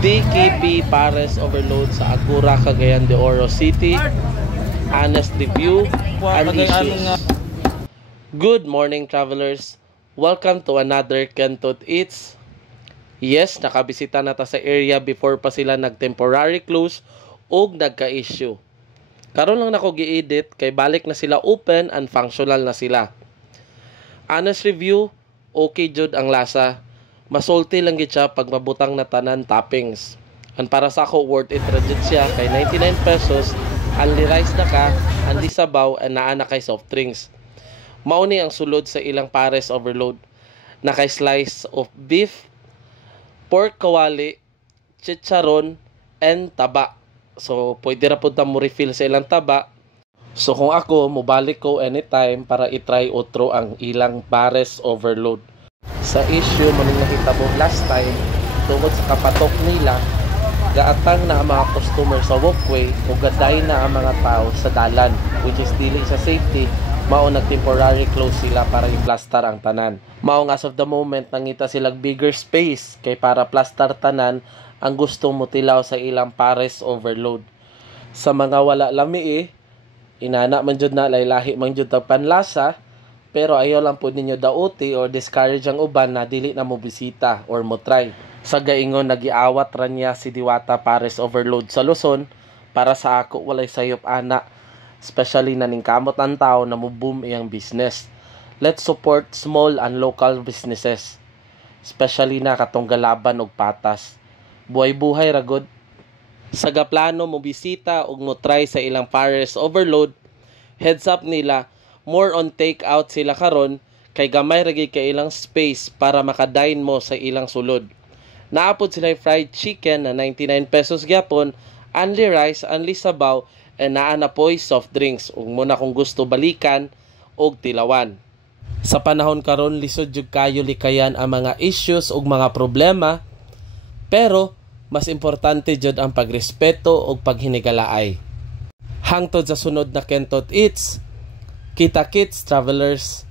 DKP Pares Overload sa Agura, Cagayan de Oro City. Honest review and issues. Good morning, travelers. Welcome to another Kentot Eats. Yes, nakabisita na ta sa area before pa sila nag-temporary close o nagka-issue. Karon lang nako gi-edit kay balik na sila open and functional na sila. Honest review, okay jud ang lasa. Masulti lang gid siya pag mabutang na tanan toppings. And para sa ako, worth it ra jud siya kay 99 pesos, only rice na ka, only sabaw, and naa na kay soft drinks. Mauni ang sulod sa ilang Pares Overload. Nakay slice of beef, pork kawali, chicharon, and taba. So, pwede ra pud ta mo refill sa ilang taba. So, kung ako, mobalik ko anytime para itry otro ang ilang Pares Overload. Sa issue, maning nakitabo last time, tungkol sa kapatok nila, gaatang na ang mga customer sa walkway o gaday na ang mga tao sa dalan, which is dili sa safety, mao nag-temporary close sila para i-plaster ang tanan. Mao as of the moment, nangita silang bigger space kay para plaster tanan ang gustong mutilaw sa ilang Pares Overload. Sa mga wala lami inana man jud na laylahi man jud tag panlasa, pero ayaw lang po ninyo dauti or discourage ang uban na dili na mo bisita or mo try. Sa gaingon, nagiawat ra niya si Diwata Pares Overload sa Luzon para sa ako walay sayop ana, especially na ning kamot ang tao na mo boom iyang business. Let's support small and local businesses, especially na katong galaban og patas. Buhay-buhay ra gud. Sa gaplano mo bisita ug mo try sa ilang Pares Overload, heads up nila, more on take out sila karon kay gamay ra gyud kay ilang space para makadine mo sa ilang sulod. Naapod sila fried chicken na 99 pesos gyapon, only rice, only sabaw, and naa na po'y soft drinks ug muna kung gusto balikan og tilawan. Sa panahon karon lisod jud kayo likayan ang mga issues ug mga problema, pero mas importante jud ang pagrespeto ug paghinigalaay. Hangtod sa sunod na Kentot Eats, kita kits travelers.